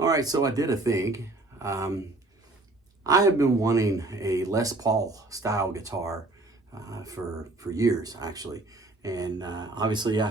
All right, so I did a thing. I have been wanting a Les Paul style guitar for years, actually, and obviously,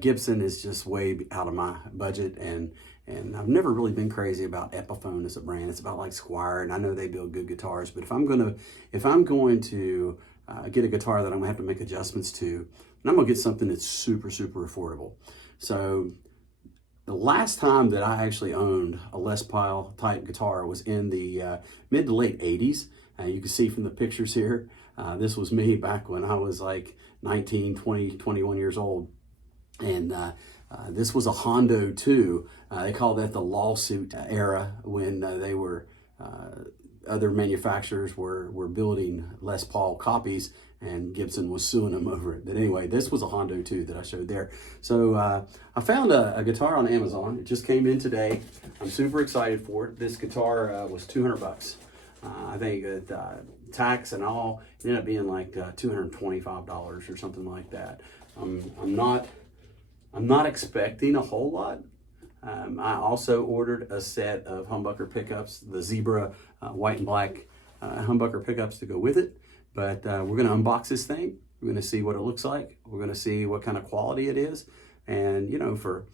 Gibson is just way out of my budget, and I've never really been crazy about Epiphone as a brand. It's about like Squier, and I know they build good guitars, but if I'm going to get a guitar that I'm gonna have to make adjustments to, and I'm gonna get something that's super affordable. So the last time that I actually owned a Les Paul type guitar was in the mid to late 80s. You can see from the pictures here, this was me back when I was like 19, 20, 21 years old. And this was a Hondo 2. They call that the lawsuit era when other manufacturers were building Les Paul copies and Gibson was suing them over it. But anyway, this was a Hondo 2 that I showed there. So I found a guitar on Amazon. It just came in today. I'm super excited for it. This guitar was 200 bucks. I think that tax and all ended up being like $225 or something like that. I'm not expecting a whole lot. I also ordered a set of humbucker pickups, the Zebra white and black humbucker pickups to go with it. But we're going to unbox this thing. We're going to see what it looks like. We're going to see what kind of quality it is. And, you know, for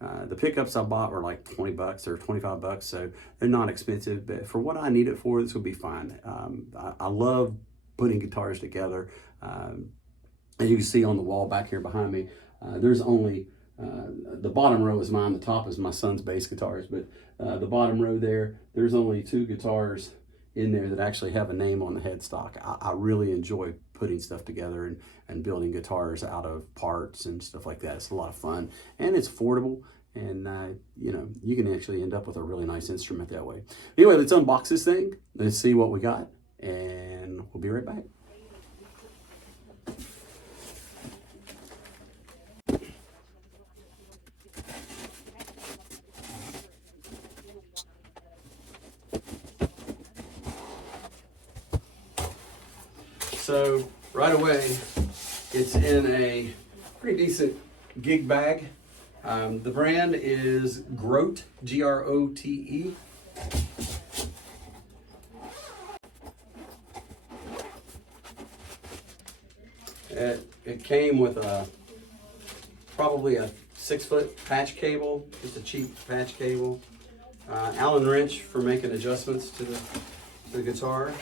the pickups I bought were like 20 bucks or 25 bucks. So they're not expensive. But for what I need it for, this will be fine. I love putting guitars together. And you can see on the wall back here behind me, there's only the bottom row is mine, the top is my son's bass guitars, but the bottom row there's only 2 guitars in there that actually have a name on the headstock. I really enjoy putting stuff together and building guitars out of parts and stuff like that. It's a lot of fun and it's affordable, and you know, you can actually end up with a really nice instrument that way. Anyway, let's unbox this thing. Let's see what we got, and we'll be right back. So right away, it's in a pretty decent gig bag. The brand is Grote, Grote. It came with probably a 6-foot patch cable, just a cheap patch cable. Allen wrench for making adjustments to the guitar.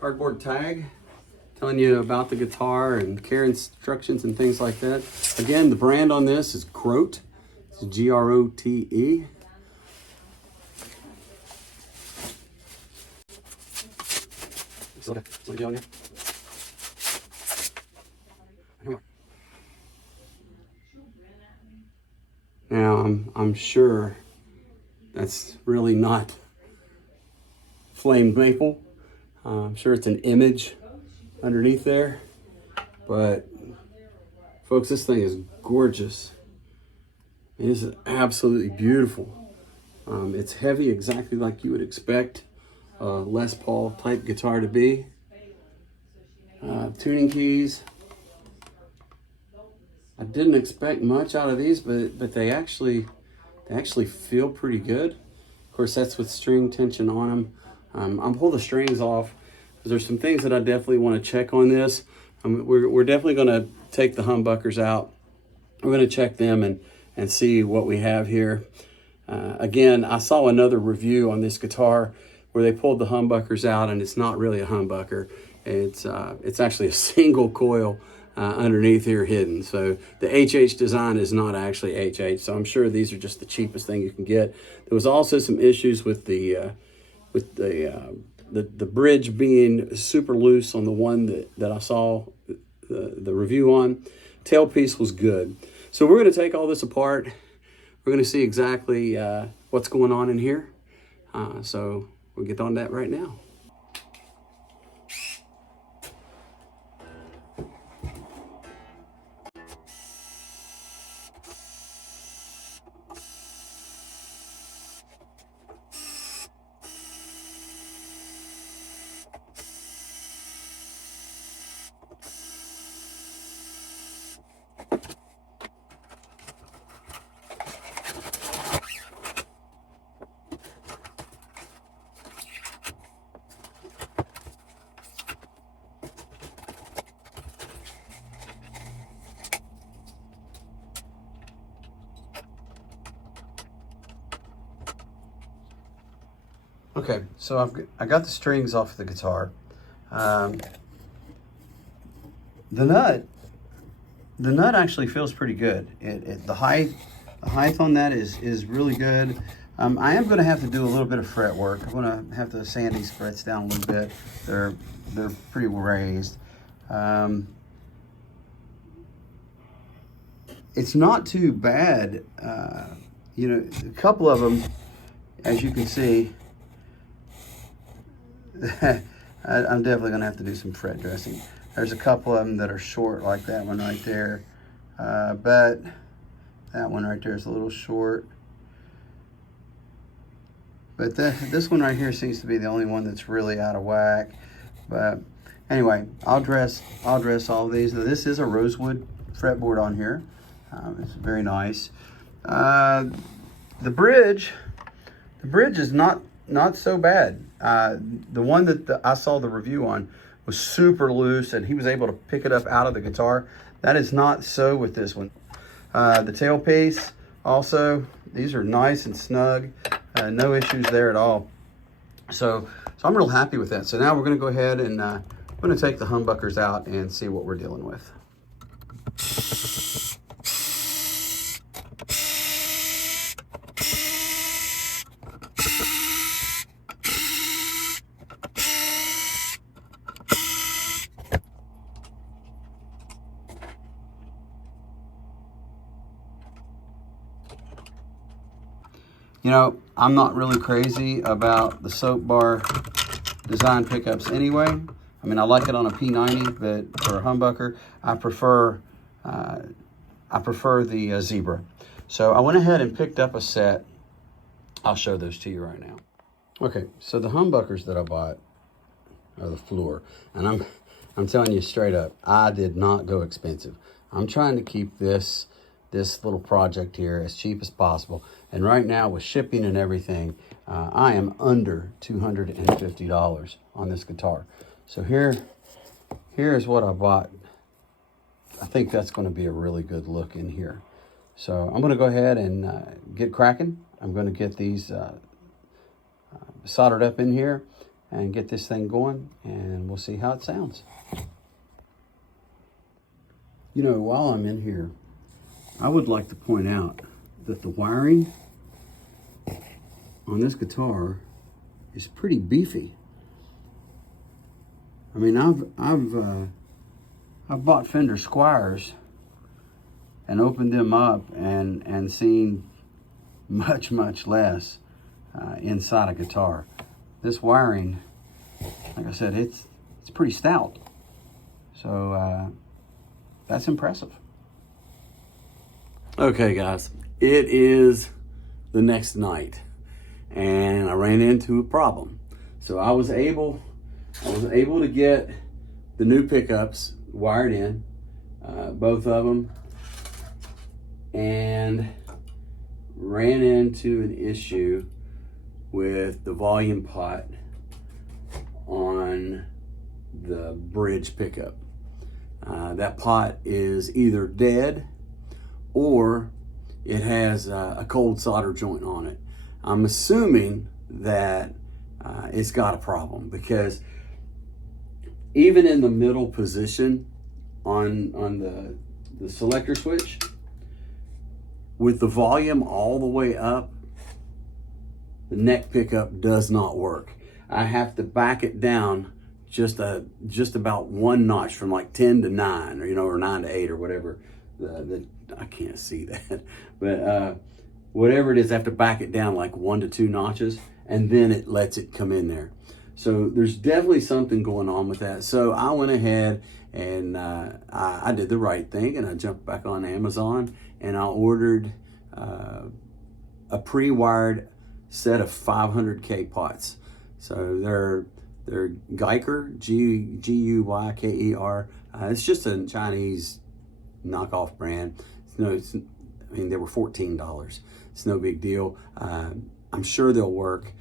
Cardboard tag telling you about the guitar and care instructions and things like that. Again, the brand on this is Grote. It's Grote. Now, I'm sure that's really not flame maple. I'm sure it's an image underneath there, but folks, this thing is gorgeous. It is absolutely beautiful. It's heavy, exactly like you would expect a Les Paul type guitar to be. Tuning keys. I didn't expect much out of these, but they actually feel pretty good. Of course, that's with string tension on them. I'm pull the strings off because there's some things that I definitely want to check on this. We're definitely going to take the humbuckers out. We're going to check them and see what we have here. Again, I saw another review on this guitar where they pulled the humbuckers out, and it's not really a humbucker. It's actually a single coil underneath here hidden. So the HH design is not actually HH. So I'm sure these are just the cheapest thing you can get. There was also some issues with the bridge being super loose on the one that I saw the review on. Tailpiece was good. So we're going to take all this apart. We're going to see exactly what's going on in here. So we'll get on that right now. Okay, so I got the strings off the guitar. The nut actually feels pretty good. The height on that is really good. I am going to have to do a little bit of fret work. I'm going to have to sand these frets down a little bit. They're pretty raised. It's not too bad. You know, a couple of them, as you can see, I'm definitely going to have to do some fret dressing. There's a couple of them that are short, like that one right there. But that one right there is a little short. But this one right here seems to be the only one that's really out of whack. But anyway, I'll dress all of these. Now, this is a rosewood fretboard on here. It's very nice. The bridge is not so bad. The one that I saw the review on was super loose, and he was able to pick it up out of the guitar. That is not so with this one. The tailpiece also, these are nice and snug. No issues there at all. So I'm real happy with that. So now we're going to go ahead and I'm going to take the humbuckers out and see what we're dealing with. You know, I'm not really crazy about the soap bar design pickups anyway. I mean, I like it on a P90, but for a humbucker, I prefer the Zebra. So I went ahead and picked up a set. I'll show those to you right now. Okay, so the humbuckers that I bought are the Floor, and I'm telling you straight up, I did not go expensive. I'm trying to keep this little project here as cheap as possible. And right now with shipping and everything, I am under $250 on this guitar. So here is what I bought. I think that's going to be a really good look in here. So I'm going to go ahead and get cracking. I'm going to get these soldered up in here and get this thing going, and we'll see how it sounds. You know, while I'm in here, I would like to point out that the wiring on this guitar is pretty beefy. I mean, I've bought Fender Squires and opened them up and seen much less inside a guitar. This wiring, like I said, it's pretty stout. So that's impressive. Okay, guys, it is the next night, and I ran into a problem. So I was able to get the new pickups wired in, both of them, and ran into an issue with the volume pot on the bridge pickup. That pot is either dead or it has a cold solder joint on it. I'm assuming that it's got a problem, because even in the middle position on the selector switch, with the volume all the way up, the neck pickup does not work. I have to back it down just about one notch, from like 10 to 9, or 9 to 8, or whatever. I can't see that, but whatever it is, I have to back it down like 1 to 2 notches, and then it lets it come in there. So there's definitely something going on with that. So I went ahead and I did the right thing, and I jumped back on Amazon and I ordered a pre-wired set of 500K pots. So they're Guyker, Guyker. It's just a Chinese knockoff brand. I mean, they were $14. It's no big deal. I'm sure they'll work.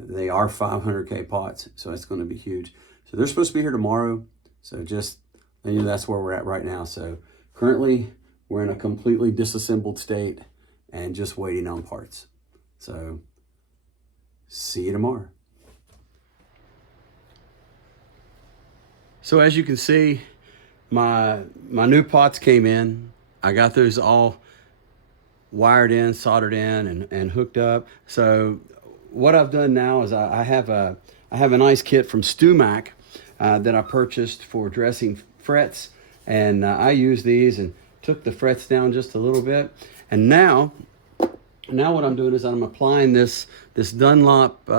They are 500K pots, so it's going to be huge. So they're supposed to be here tomorrow. So just, that's where we're at right now. So currently we're in a completely disassembled state and just waiting on parts. So see you tomorrow. So as you can see, my new pots came in. I got those all wired in, soldered in, and hooked up. So what I've done now is I have a nice kit from StewMac that I purchased for dressing frets, and I used these and took the frets down just a little bit. And now what I'm doing is I'm applying this Dunlop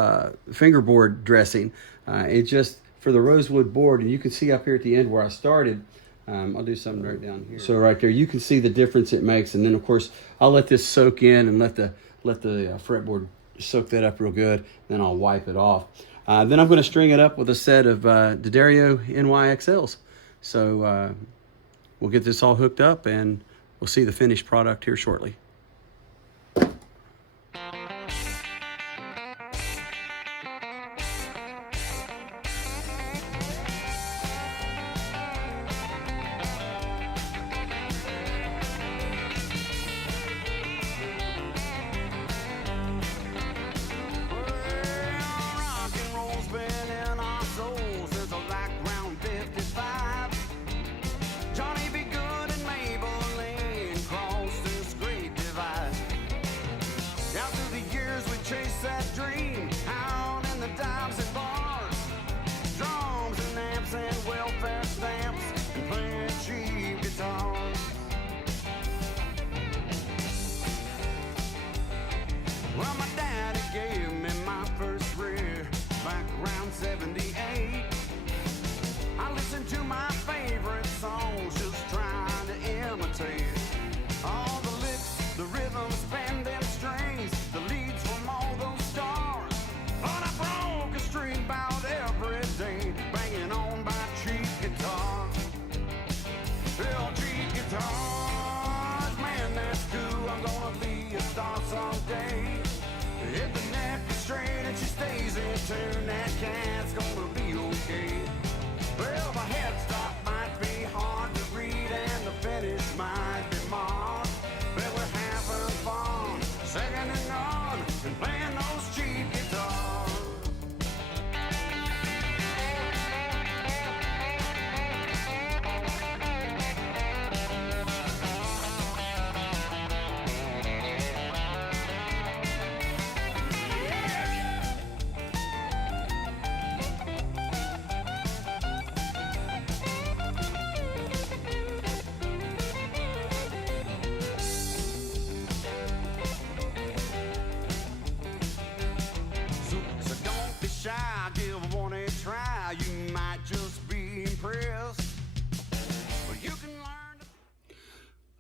fingerboard dressing. It just for the rosewood board, and you can see up here at the end where I started. I'll do something right down here. So right there, you can see the difference it makes. And then of course, I'll let this soak in and let the fretboard soak that up real good. Then I'll wipe it off. Then I'm going to string it up with a set of D'Addario NYXLs. So we'll get this all hooked up and we'll see the finished product here shortly. Well, my daddy gave me my first rear back around 78. I listened to my favorite songs, just trying to imitate all the licks, the rhythms, bend them strings, the leads from all those stars. But I broke a string about every day, banging on by cheap guitar. Well, cheap guitars, man, that's cool. I'm gonna be a star someday. If the neck is straight and she stays in tune, that cat's gonna be okay. Well, the headstock might be hard to read and the finish might be marred, but we're having fun, singing and on, and playing those cheap guitars. Give one a try, you might just be impressed. But you can learn.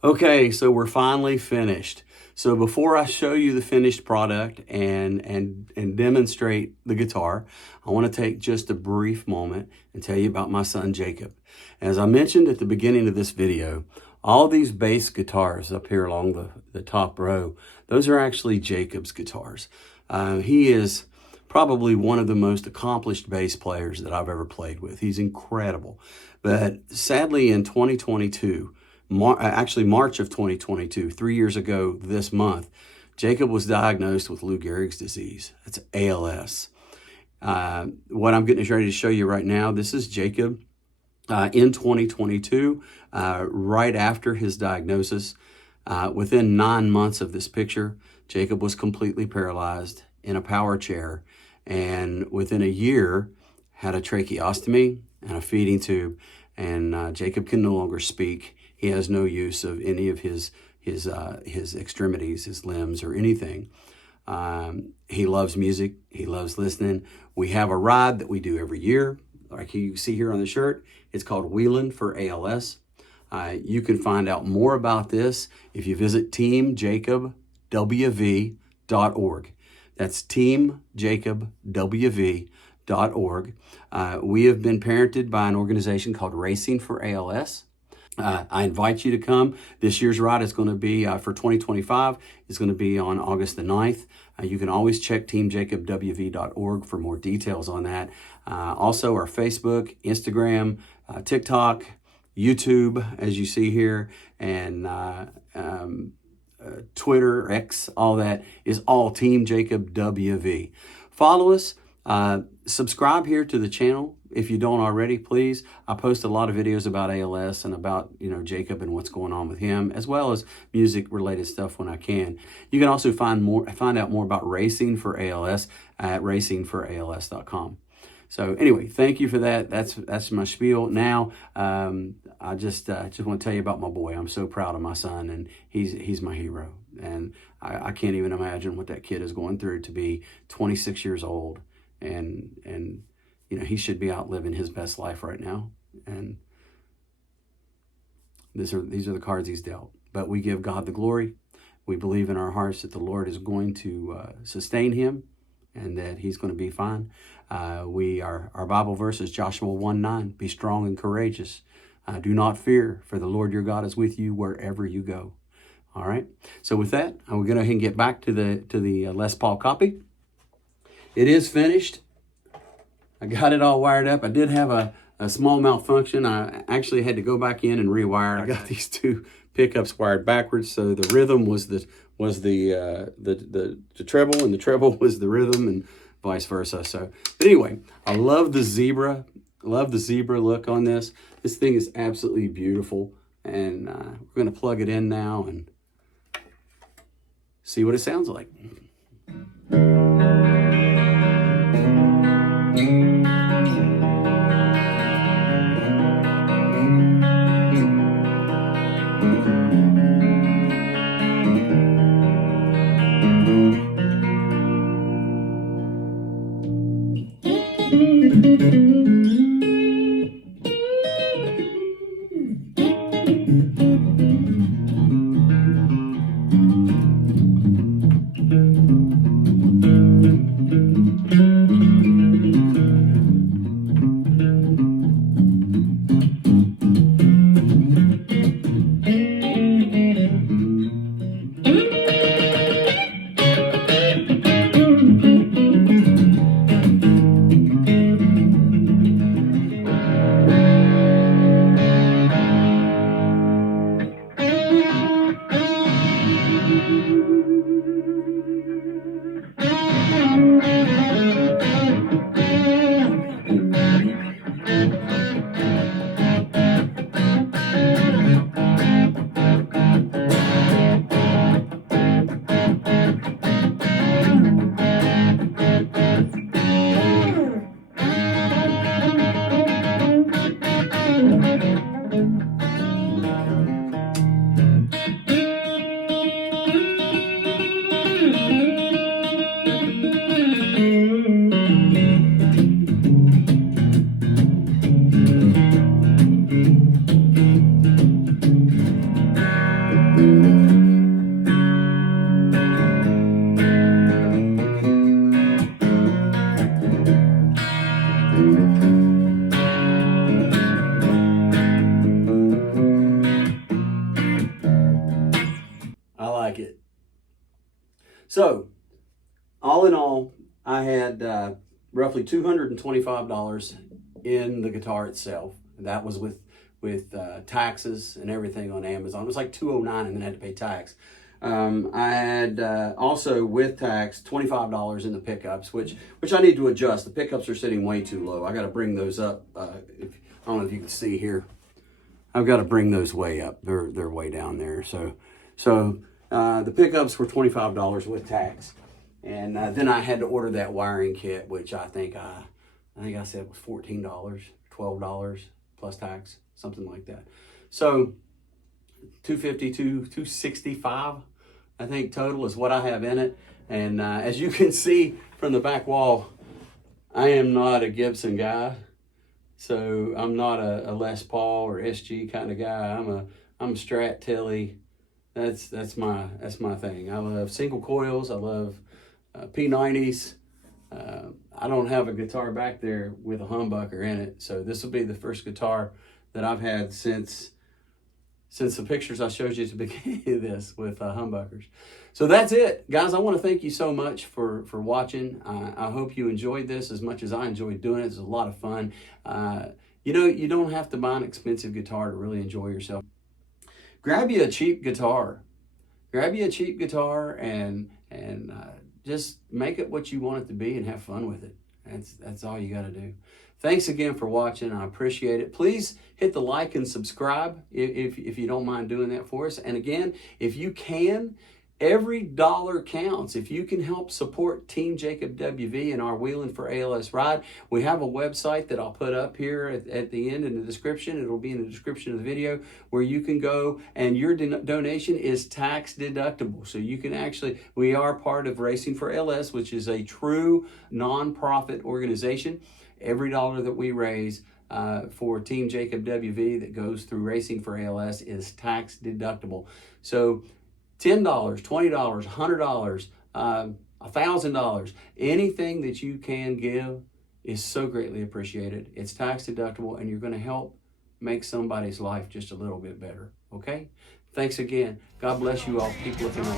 Okay, so we're finally finished. So before I show you the finished product and demonstrate the guitar, I want to take just a brief moment and tell you about my son Jacob. As I mentioned at the beginning of this video, all these bass guitars up here along the top row, those are actually Jacob's guitars. He is probably one of the most accomplished bass players that I've ever played with. He's incredible. But sadly in 2022, actually March of 2022, 3 years ago this month, Jacob was diagnosed with Lou Gehrig's disease. That's ALS. What I'm getting ready to show you right now, this is Jacob in 2022, right after his diagnosis. Within 9 months of this picture, Jacob was completely paralyzed in a power chair, and within a year had a tracheostomy and a feeding tube, and Jacob can no longer speak. He has no use of any of his extremities, his limbs, or anything. He loves music. He loves listening. We have a ride that we do every year, like you see here on the shirt. It's called Wheelin' for ALS. You can find out more about this if you visit teamjacobwv.org. That's teamjacobwv.org. We have been parented by an organization called Racing for ALS. I invite you to come. This year's ride is going to be for 2025. It's going to be on August the 9th. You can always check teamjacobwv.org for more details on that. Also our Facebook, Instagram, TikTok, YouTube, as you see here, and Twitter, X, all that is all Team Jacob WV. Follow us, subscribe here to the channel. if you don't already, please. I post a lot of videos about ALS and about, Jacob and what's going on with him, as well as music related stuff when I can. You can also find out more about racing for ALS at racingforals.com. So anyway, thank you for that. That's my spiel. Now, I just want to tell you about my boy. I'm so proud of my son, and he's my hero. And I can't even imagine what that kid is going through to be 26 years old, and he should be out living his best life right now. And these are the cards he's dealt. But we give God the glory. We believe in our hearts that the Lord is going to sustain him and that he's going to be fine. Our Bible verse is Joshua 1:9. Be strong and courageous. Do not fear, for the Lord your God is with you wherever you go. All right. So with that, we're going to go ahead and get back to the Les Paul copy. It is finished. I got it all wired up. I did have a small malfunction. I actually had to go back in and rewire. I got these two pickups wired backwards, so the rhythm was the treble, and the treble was the rhythm, and vice versa. So, but anyway, I love the zebra. Love the zebra look on this. This thing is absolutely beautiful, and we're going to plug it in now and see what it sounds like. I like it. So, all in all, I had roughly $225 in the guitar itself. That was with taxes and everything on Amazon. It was like $209, and then I had to pay tax. I had also with tax $25 in the pickups, which I need to adjust. The pickups are sitting way too low. I got to bring those up. I don't know if you can see here. I've got to bring those way up. They're way down there. So the pickups were $25 with tax, and then I had to order that wiring kit, which I think I said was $14, $12 plus tax, something like that. So $250 to $265, I think total is what I have in it. And as you can see from the back wall, I am not a Gibson guy. So I'm not a Les Paul or SG kind of guy. I'm a Strat Telly. That's my thing. I love single coils. I love P90s. I don't have a guitar back there with a humbucker in it. So this will be the first guitar that I've had since the pictures I showed you at the beginning of this with humbuckers. So that's it, guys. I want to thank you so much for watching. I hope you enjoyed this as much as I enjoyed doing it. It's a lot of fun. You don't have to buy an expensive guitar to really enjoy yourself. Grab you a cheap guitar. And just make it what you want it to be and have fun with it. That's all you got to do. Thanks again for watching. I appreciate it. Please hit the like and subscribe if you don't mind doing that for us. And again, if you can, every dollar counts. If you can help support Team Jacob WV and our Wheeling for ALS ride, we have a website that I'll put up here at the end in the description. It'll be in the description of the video where you can go, and your donation is tax deductible. So you can actually, we are part of Racing for ALS, which is a true nonprofit organization. Every dollar that we raise for Team Jacob WV that goes through Racing for ALS is tax deductible. So $10, $20, $100, $1,000, anything that you can give is so greatly appreciated. It's tax deductible, and you're going to help make somebody's life just a little bit better. Okay? Thanks again. God bless you all. Keep looking up.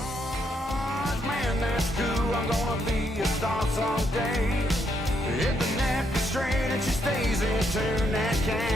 Man, that's cool. I'm gonna be a star someday. Hit the neck straight and she stays in tune. That can